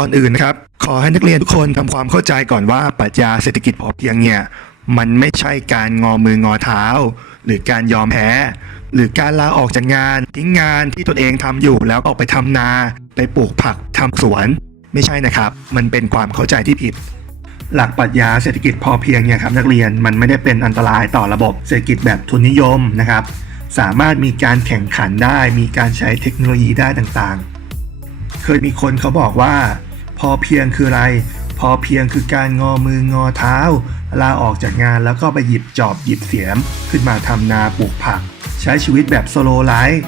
ก่อนอื่นนะครับ ขอให้นักเรียนทุกคนทำความเข้าใจก่อนว่าปรัชญาเศรษฐกิจพอเพียงเนี่ยมันไม่ใช่การงอมืองอเท้า หรือการยอมแพ้ หรือการลาออกจากงาน ทิ้งงานที่ตนเองทำอยู่แล้วออกไปทำนา ไปปลูกผักทำสวน ไม่ใช่นะครับ มันเป็นความเข้าใจที่ผิด หลักปรัชญาเศรษฐกิจพอเพียงเนี่ยครับนักเรียนมันไม่ได้เป็นอันตรายต่อระบบเศรษฐกิจแบบทุนนิยมนะครับ สามารถมีการแข่งขันได้ มีการใช้เทคโนโลยีได้ต่างๆ เคยมีคนเขาบอกว่า พอเพียงคืออะไร พอเพียงคือการงอมืองอเท้า ลาออกจากงานแล้วก็ไปหยิบจอบหยิบเสียม ขึ้นมาทำนาปลูกผัก ใช้ชีวิตแบบโซโลไลฟ์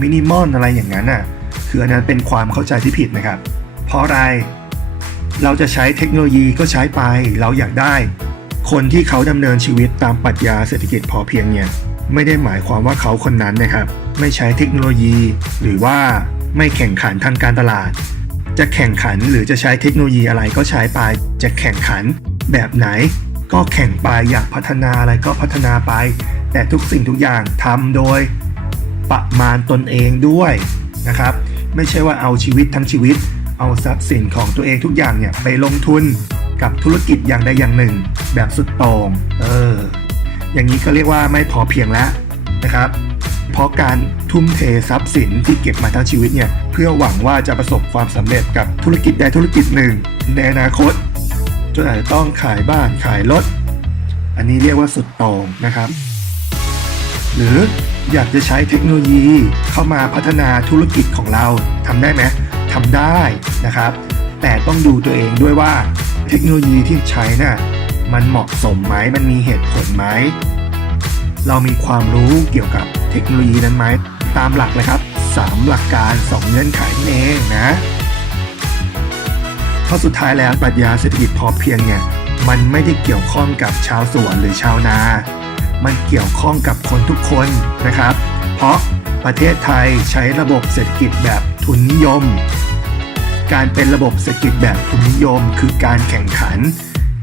มินิมอลอะไรอย่างนั้นน่ะคืออันนั้นเป็นความเข้าใจที่ผิดนะครับ เพราะอะไร เราจะใช้เทคโนโลยีก็ใช้ไปเราอยากได้ คนที่เขาดำเนินชีวิตตามปรัชญาเศรษฐกิจพอเพียงเนี่ยไม่ได้หมายความว่าเขาคนนั้นนะครับ ไม่ใช้เทคโนโลยี หรือว่าไม่แข่งขันทางการตลาด จะแข่งขันหรือจะใช้เทคโนโลยีอะไรก็ใช้ไป จะแข่งขันแบบไหน ก็แข่งไปอยากพัฒนาอะไรก็พัฒนาไป แต่ทุกสิ่งทุกอย่างทำโดยประมาณตนเองด้วยนะครับ ไม่ใช่ว่าเอาชีวิตทั้งชีวิต เอาทรัพย์สินของตัวเองทุกอย่างเนี่ยไปลงทุนกับธุรกิจอย่างใดอย่างหนึ่ง แบบสุดโต่งเอออย่างนี้ก็เรียกว่าไม่พอเพียงแล้วนะครับ เพราะการทุ่มเททรัพย์สินที่เก็บมาทั้งชีวิตเนี่ยเพื่อหวังว่าจะประสบความสำเร็จกับธุรกิจใดธุรกิจหนึ่ง ในอนาคตจนอาจจะต้องขายบ้านขายรถอันนี้เรียกว่าสุดโต่งนะครับ หรืออยากจะใช้เทคโนโลยีเข้ามาพัฒนาธุรกิจของเราทำได้ไหมทำได้นะครับ แต่ต้องดูตัวเองด้วยว่าเทคโนโลยีที่ใช้น่ะมันเหมาะสมไหมมันมีเหตุผลไหมเรามีความรู้เกี่ยวกับ เทคโนโลยีนั้นไหมตามหลักเลยครับ 3 หลักการ 2 เงื่อนไขนั่นเองนะเพราะสุดท้ายแล้วปรัชญาเศรษฐกิจพอเพียงเนี่ยมันไม่ได้เกี่ยวข้องกับชาวสวนหรือชาวนา มันเกี่ยวข้องกับคนทุกคนนะครับ เพราะประเทศไทยใช้ระบบเศรษฐกิจแบบทุนนิยม การเป็นระบบเศรษฐกิจแบบทุนนิยม คือการแข่งขัน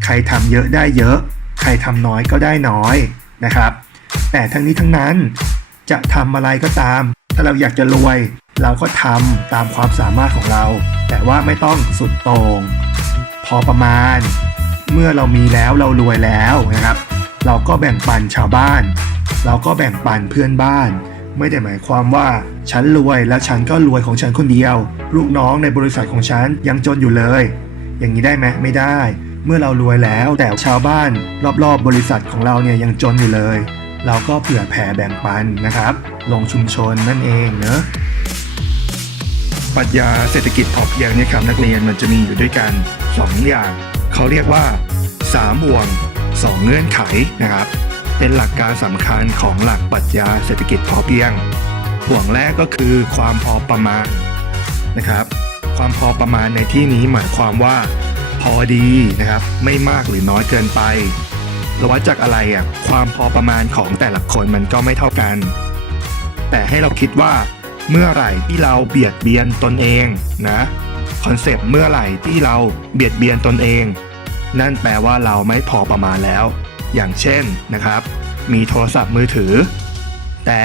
ใครทำเยอะได้เยอะ ใครทำน้อยก็ได้น้อยนะครับ แต่ทั้งนี้ทั้งนั้น จะทำอะไรก็ตาม ถ้าเราอยากจะรวย เราก็ทำตามความสามารถของเรา แต่ว่าไม่ต้องสุดต่งพอประมาณ เมื่อเรามีแล้วเรารวยแล้วนะครับ เราก็แบ่งปันชาวบ้าน เราก็แบ่งปันเพื่อนบ้าน ไม่ได้หมายความว่าฉันรวยและฉันก็รวยของฉันคนเดียว ลูกน้องในบริษัทของฉันยังจนอยู่เลย อย่างนี้ได้ไหมไม่ได้ เมื่อเรารวยแล้วแต่ชาวบ้าน รอบๆบบริษัทของเราเนี่ยยังจนอยู่เลย เราก็เผื่อแผ่แบ่งปันนะครับ ลงชุมชนนั่นเองเนอะปรัชญาเศรษฐกิจพอเพียงเนี่ยครับนักเรียนมันจะมีอยู่ด้วยกัน 2 อย่าง เขาเรียกว่า3ห่วง 2 เงื่อนไขนะครับ เป็นหลักการสำคัญของหลักปรัชญาเศรษฐกิจพอเพียงห่วงแรกก็คือความพอประมาณนะครับ ความพอประมาณในที่นี้หมายความว่า พอดีนะครับ ไม่มากหรือน้อยเกินไป เราวัดจากอะไรอะความพอประมาณของแต่ละคนมันก็ไม่เท่ากัน แต่ให้เราคิดว่า เมื่อไหร่ที่เราเบียดเบียนตนเองนะคอนเซปต์เมื่อไหร่ที่เราเบียดเบียนตนเอง นั่นแปลว่าเราไม่พอประมาณแล้ว อย่างเช่นนะครับ มีโทรศัพท์มือถือ แต่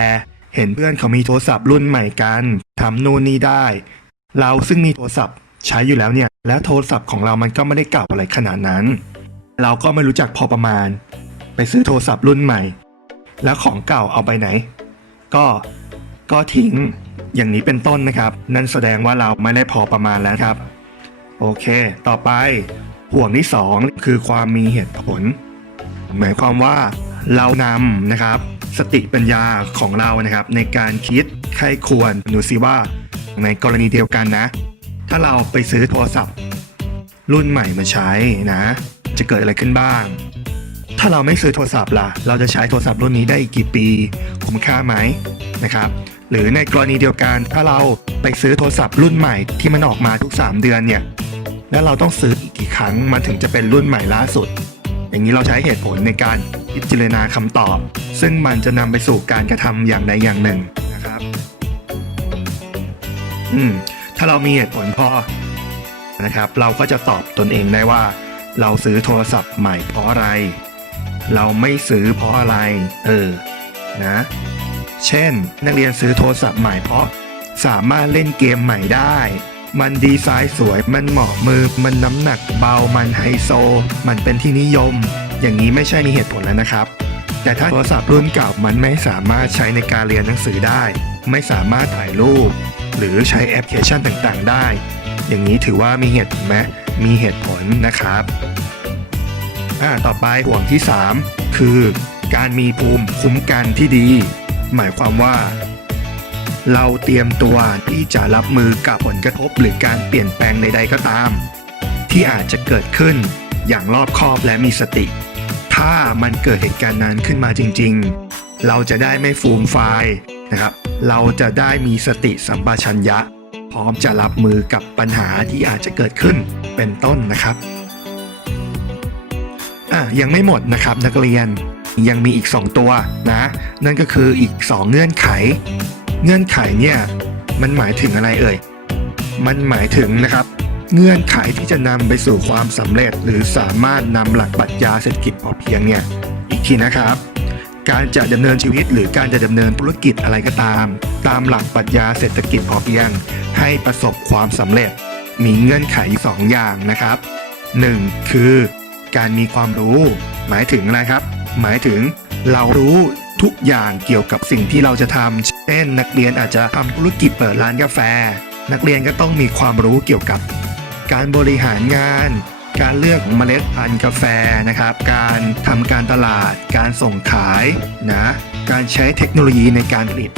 เห็นเพื่อนเขามีโทรศัพท์รุ่นใหม่กันทำนู่นนี่ได้ เราซึ่งมีโทรศัพท์ใช้อยู่แล้วเนี่ย แล้วโทรศัพท์ของเรามันก็ไม่ได้เก่าอะไรขนาดนั้น เราก็ไม่รู้จักพอประมาณ ไปซื้อโทรศัพท์รุ่นใหม่ แล้วของเก่าเอาไปไหน ก็ก็ทิ้งอย่างนี้เป็นต้นนะครับ นั่นแสดงว่าเราไม่ได้พอประมาณแล้วครับ โอเค ต่อไปห่วงที่สองคือความมีเหตุผล หมายความว่าเรานำนะครับ สติปัญญาของเรานะครับ ในการคิดใครควรดูซิว่าในกรณีเดียวกันนะ ถ้าเราไปซื้อโทรศัพท์ รุ่นใหม่มาใช้นะ จะเกิดอะไรขึ้นบ้าง ถ้าเราไม่ซื้อโทรศัพท์ล่ะ เราจะใช้โทรศัพท์รุ่นนี้ได้อีกกี่ปีคุ้มค่าไหมนะครับ หรือในกรณีเดียวกันถ้าเราไปซื้อโทรศัพท์รุ่นใหม่ที่มันออกมาทุก 3 เดือนเนี่ยแล้วเราต้องซื้ออีกกี่ครั้งมันถึงจะเป็นรุ่นใหม่ล่าสุด อย่างนี้เราใช้เหตุผลในการพิจารณาคำตอบ ซึ่งมันจะนำไปสู่การกระทำอย่างใดอย่างหนึ่งนะครับ อืมถ้าเรามีเหตุผลพอนะครับ เราก็จะตอบตนเองได้ว่า เราซื้อโทรศัพท์ใหม่เพราะอะไร เราไม่ซื้อเพราะอะไร เออ นะ เช่น นักเรียนซื้อโทรศัพท์ใหม่เพราะสามารถเล่นเกมใหม่ได้ มันดีไซน์สวย มันเหมาะมือ มันน้ำหนักเบา มันไฮโซ มันเป็นที่นิยม อย่างนี้ไม่ใช่มีเหตุผลแล้วนะครับ แต่ถ้าโทรศัพท์รุ่นเก่ามันไม่สามารถใช้ในการเรียนหนังสือได้ ไม่สามารถถ่ายรูป หรือใช้แอปพลิเคชันต่างๆ ได้ อย่างนี้ถือว่ามีเหตุผลไหม มีเหตุผลนะครับอ่าต่อไปห่วงที่ 3 คือการมีภูมิคุ้มกันที่ดี หมายความว่า เราเตรียมตัวที่จะรับมือกับผลกระทบหรือการเปลี่ยนแปลงใดๆก็ตาม ที่อาจจะเกิดขึ้นอย่างรอบคอบและมีสติ ถ้ามันเกิดเหตุการณ์นั้นขึ้นมาจริง ๆ เราจะได้ไม่ฟูมไฟนะครับ เราจะได้มีสติสัมปชัญญะ พร้อมจะรับมือกับปัญหาที่อาจจะเกิดขึ้นเป็นต้นนะครับอะยังไม่หมดนะครับนักเรียนยังมีอีก 2 ตัวนะ นั่นก็คืออีก 2 เงื่อนไข เงื่อนไขเนี่ยมันหมายถึงอะไรเอ่ย มันหมายถึงนะครับ เงื่อนไขที่จะนำไปสู่ความสำเร็จ หรือสามารถนำหลักปรัชญาเศรษฐกิจพอเพียงเนี่ยอีกทีนะครับ การจะดำเนินชีวิต หรือการจะดำเนินธุรกิจอะไรก็ตาม ตามหลักปรัชญาเศรษฐกิจพอเพียง ให้ประสบความสำเร็จ มีเงื่อนไขอยู่สองอย่างนะครับ 1. คือ การมีความรู้ หมายถึงอะไรครับ หมายถึงเรารู้ทุกอย่างเกี่ยวกับสิ่งที่เราจะทำเช่น นักเรียนอาจจะทำธุรกิจเปิดร้านกาแฟ นักเรียนก็ต้องมีความรู้เกี่ยวกับ การบริหารงาน การเลือกเมล็ดพันธุ์กาแฟนะครับ การทำการตลาด การส่งขายนะ การใช้เทคโนโลยีในการผลิต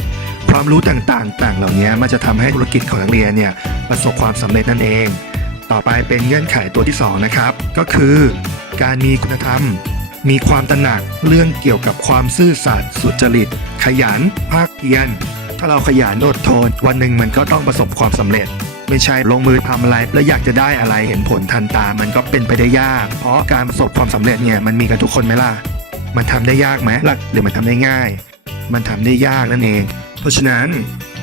ความรู้ต่างๆ ต่างเหล่านี้มันจะทำให้ธุรกิจของนักเรียนเนี่ยประสบความสำเร็จนั่นเอง ต่อไปเป็นเงื่อนไขตัวที่ 2 นะครับ ก็คือ การมีคุณธรรม มีความตระหนักเรื่องเกี่ยวกับความซื่อสัตย์สุจริต ขยันภาคเพียรถ้าเราขยันอดทนวันหนึ่งมันก็ต้องประสบความสำเร็จ ไม่ใช่ลงมือทำอะไรแล้วอยากจะได้อะไรเห็นผลทันตา มันก็เป็นไปได้ยาก เพราะการประสบความสำเร็จเนี่ยมันมีกับทุกคนไหมล่ะ มันทำได้ยากไหมล่ะหรือมันทำได้ง่าย มันทำได้ยากนั่นเอง เพราะฉะนั้น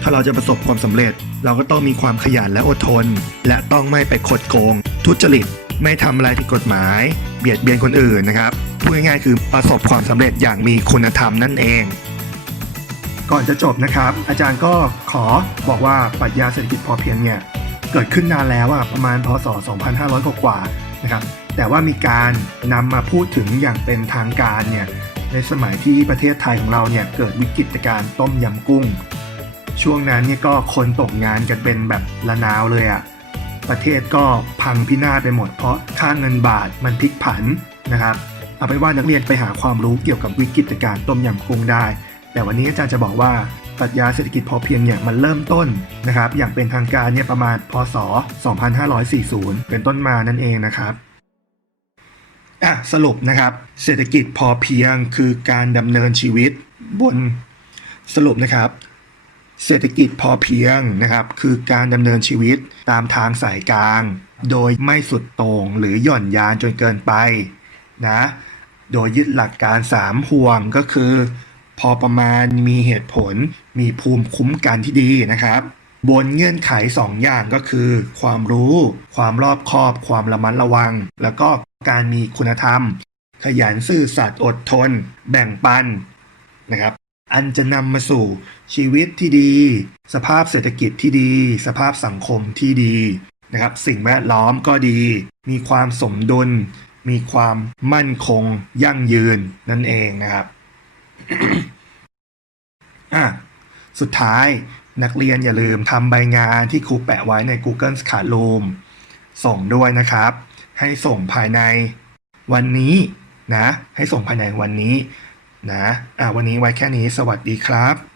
ถ้าเราจะประสบความสำเร็จ เราก็ต้องมีความขยันและอดทน และต้องไม่ไปคดโกง ทุจริตไม่ทำอะไรผิดกฎหมาย เบียดเบียนคนอื่นนะครับพูดง่ายๆคือประสบความสำเร็จอย่างมีคุณธรรมนั่นเอง ก่อนจะจบนะครับ อาจารย์ก็ขอบอกว่าปรัชญาเศรษฐกิจพอเพียงเนี่ย เกิดขึ้นนานแล้วอะประมาณพศ 2500 กว่าๆนะครับแต่ว่ามีการนำมาพูดถึงอย่างเป็นทางการเนี่ยในสมัยที่ประเทศไทยของเราเนี่ยเกิดวิกฤตการณ์ต้มยำกุ้ง ช่วงนั้นเนี่ยก็คนตกงานกันเป็นแบบละนาวเลยอะประเทศก็พังพินาศไปหมดเพราะค่าเงินบาทมันพลิกผันนะครับเอาเป็นว่านักเรียนไปหาความรู้เกี่ยวกับวิกฤตการณ์ต้มยำกุ้งได้ แต่วันนี้อาจารย์จะบอกว่าปรัชญาเศรษฐกิจพอเพียงเนี่ยมันเริ่มต้นนะครับอย่างเป็นทางการเนี่ยประมาณพศ 2540 เป็นต้นมานั่นเองนะครับอะสรุปนะครับ เศรษฐกิจพอเพียงคือการดำเนินชีวิตบนสรุปนะครับ เศรษฐกิจพอเพียงนะครับ คือการดำเนินชีวิตตามทางสายกลาง โดยไม่สุดโต่งหรือหย่อนยานจนเกินไปนะโดยยึดหลักการ 3 ห่วงก็คือ พอประมาณมีเหตุผล มีภูมิคุ้มกันที่ดีนะครับ บนเงื่อนไข2อย่างก็คือ ความรู้ ความรอบคอบ ความระมัดระวัง แล้วก็การมีคุณธรรม ขยันซื่อสัตย์อดทน แบ่งปันนะครับอันจะนำมาสู่ชีวิตที่ดี สภาพเศรษฐกิจที่ดี สภาพสังคมที่ดีนะครับ สิ่งแวดล้อมก็ดี มีความสมดุล มีความมั่นคง ยั่งยืนนั่นเองนะครับ อะสุดท้ายนักเรียนอย่าลืมทำใบงานที่ครูแปะไว้ใน Google Classroom ส่งด้วยนะครับ ให้ส่งภายในวันนี้นะ ให้ส่งภายในวันนี้นะอะวันนี้ไว้แค่นี้สวัสดีครับ